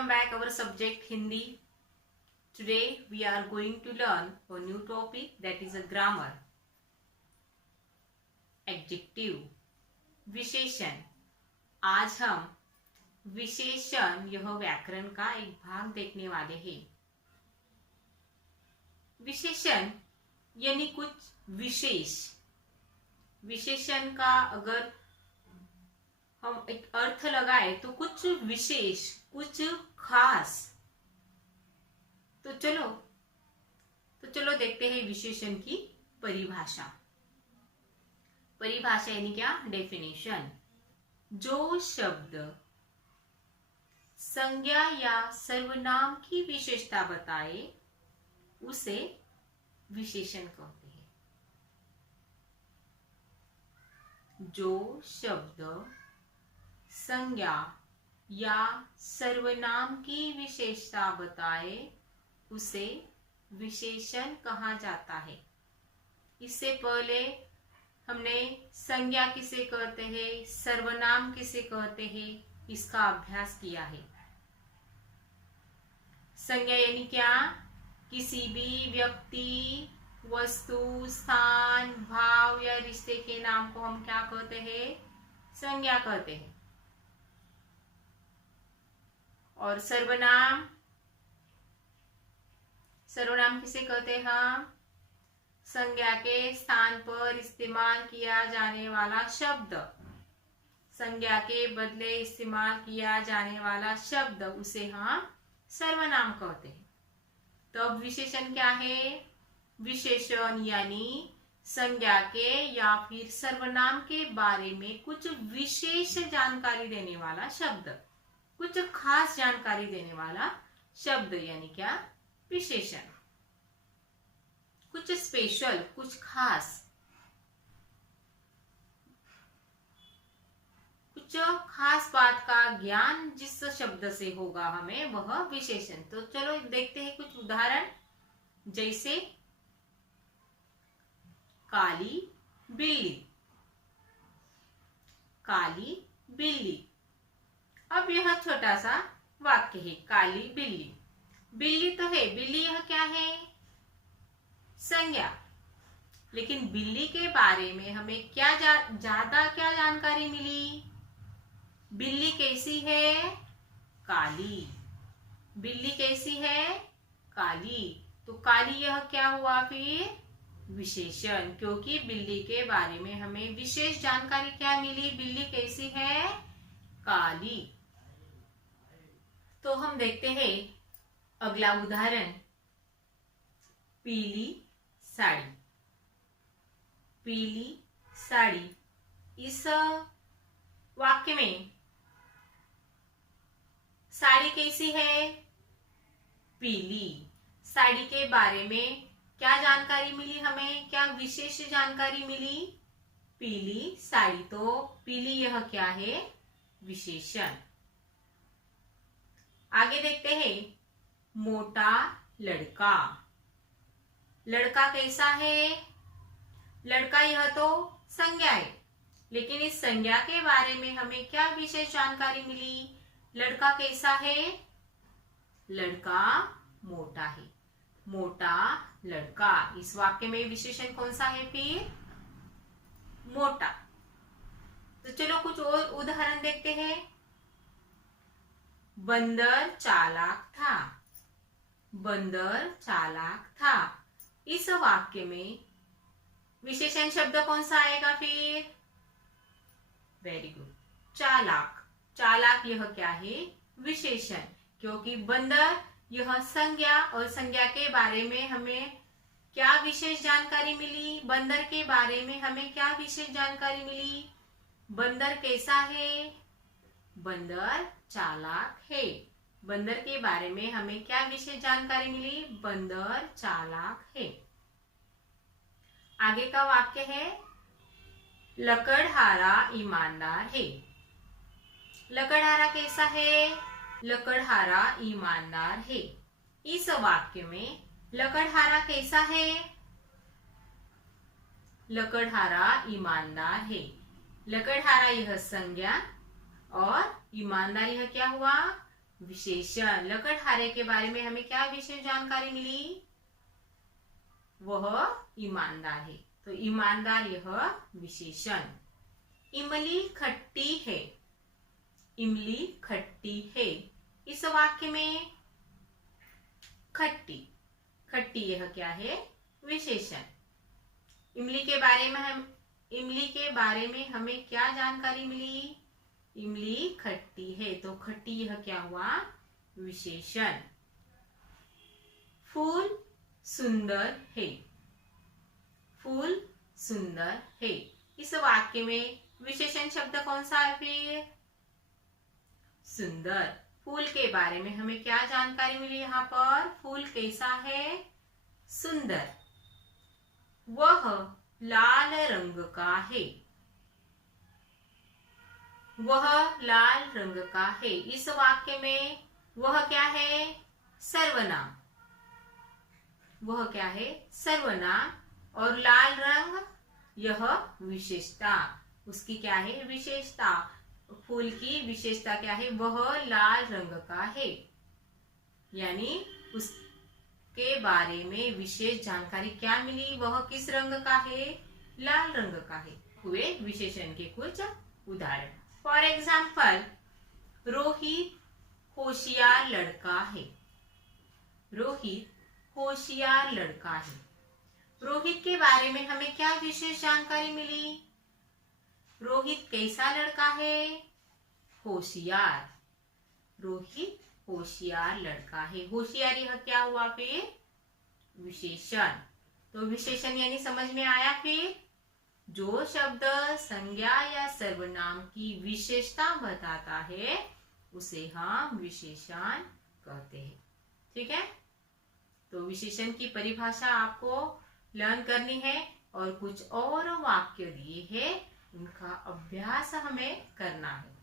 Welcome back our subject Hindi. Today we are going to learn a new topic, that is a grammar. Adjective, विशेषण. आज हम विशेषण यह व्याकरण का एक भाग देखने वाले हैं. विशेषण यानी कुछ विशेष. विशेषण का अगर हम एक अर्थ लगाए तो कुछ विशेष, कुछ खास. तो चलो देखते हैं विशेषण की परिभाषा. परिभाषा यानी क्या? डेफिनेशन. जो शब्द संज्ञा या सर्वनाम की विशेषता बताए उसे विशेषण कहते हैं. जो शब्द संज्ञा या सर्वनाम की विशेषता बताए उसे विशेषण कहा जाता है. इससे पहले हमने संज्ञा किसे कहते हैं, सर्वनाम किसे कहते हैं, इसका अभ्यास किया है. संज्ञा यानी क्या? किसी भी व्यक्ति, वस्तु, स्थान, भाव या रिश्ते के नाम को हम क्या कहते हैं? संज्ञा कहते हैं. और सर्वनाम किसे कहते हैं? हम संज्ञा के स्थान पर इस्तेमाल किया जाने वाला शब्द, संज्ञा के बदले इस्तेमाल किया जाने वाला शब्द, उसे हम सर्वनाम कहते हैं. तो अब विशेषण क्या है? विशेषण यानी संज्ञा के या फिर सर्वनाम के बारे में कुछ विशेष जानकारी देने वाला शब्द, कुछ खास जानकारी देने वाला शब्द यानी क्या? विशेषण. कुछ स्पेशल, कुछ खास, कुछ खास बात का ज्ञान जिस शब्द से होगा हमें, वह विशेषण. तो चलो देखते हैं कुछ उदाहरण. जैसे काली बिल्ली. काली बिल्ली. अब यह छोटा सा वाक्य है, काली बिल्ली. बिल्ली तो है, बिल्ली यह क्या है? संज्ञा. लेकिन बिल्ली के बारे में हमें क्या ज्यादा क्या जानकारी मिली? बिल्ली कैसी है? काली. बिल्ली कैसी है? काली. तो काली यह क्या हुआ फिर? विशेषण. क्योंकि बिल्ली के बारे में हमें विशेष जानकारी क्या मिली? बिल्ली कैसी है? काली. तो हम देखते हैं अगला उदाहरण. पीली साड़ी. पीली साड़ी. इस वाक्य में साड़ी कैसी है? पीली. साड़ी के बारे में क्या जानकारी मिली हमें? क्या विशेष जानकारी मिली? पीली साड़ी. तो पीली यह क्या है? विशेषण. आगे देखते हैं मोटा लड़का. लड़का कैसा है? लड़का यह तो संज्ञा है, लेकिन इस संज्ञा के बारे में हमें क्या विशेष जानकारी मिली? लड़का कैसा है? लड़का मोटा है. मोटा लड़का. इस वाक्य में विशेषण कौन सा है फिर? मोटा. तो चलो कुछ और उदाहरण देखते हैं. बंदर चालाक था. बंदर चालाक था. इस वाक्य में विशेषण शब्द कौन सा आएगा फिर? वेरी गुड, चालाक. चालाक यह क्या है? विशेषण. क्योंकि बंदर यह संज्ञा, और संज्ञा के बारे में हमें क्या विशेष जानकारी मिली? बंदर के बारे में हमें क्या विशेष जानकारी मिली? बंदर कैसा है? बंदर चालाक है. बंदर के बारे में हमें क्या विशेष जानकारी मिली? बंदर चालाक है. आगे का वाक्य है लकड़हारा ईमानदार है. लकड़हारा कैसा है? लकड़हारा ईमानदार है. इस वाक्य में लकड़हारा कैसा है? लकड़हारा ईमानदार है. लकड़हारा यह संज्ञा और ईमानदार यह क्या हुआ? विशेषण। लकड़हारे के बारे में हमें क्या विशेष जानकारी मिली? वह ईमानदार है, तो ईमानदार यह विशेषण। इमली खट्टी है, इमली खट्टी है। इस वाक्य में खट्टी, खट्टी यह क्या है? विशेषण। इमली के बारे में हमें क्या जानकारी मिली? इमली खट्टी है, तो खट्टी यह क्या हुआ? विशेषण। फूल सुंदर है, फूल सुंदर है। इस वाक्य में विशेषण शब्द कौन सा है फिर? सुंदर। फूल के बारे में हमें क्या जानकारी मिली यहाँ पर? फूल कैसा है? सुंदर। वह लाल रंग का है, वह लाल रंग का है। इस वाक्य में वह क्या है? सर्वनाम। वह क्या है? सर्वनाम। और लाल रंग यह विशेषता। उसकी क्या है? विशेषता। फूल की विशेषता क्या है? वह लाल रंग का है, यानी उसके बारे में विशेष जानकारी क्या मिली? वह किस रंग का है? लाल रंग का है। हुए विशेषण के कुछ उदाहरण। फॉर एग्जाम्पल, रोहित होशियार लड़का है, रोहित होशियार लड़का है। रोहित के बारे में हमें क्या विशेष जानकारी मिली? रोहित कैसा लड़का है? होशियार। रोहित होशियार लड़का है। होशियार यह क्या हुआ फिर? विशेषण। तो विशेषण यानी समझ में आया फिर? जो शब्द संज्ञा या सर्वनाम की विशेषता बताता है उसे हम विशेषण कहते हैं। ठीक है, तो विशेषण की परिभाषा आपको लर्न करनी है और कुछ और वाक्य दिए हैं, उनका अभ्यास हमें करना है।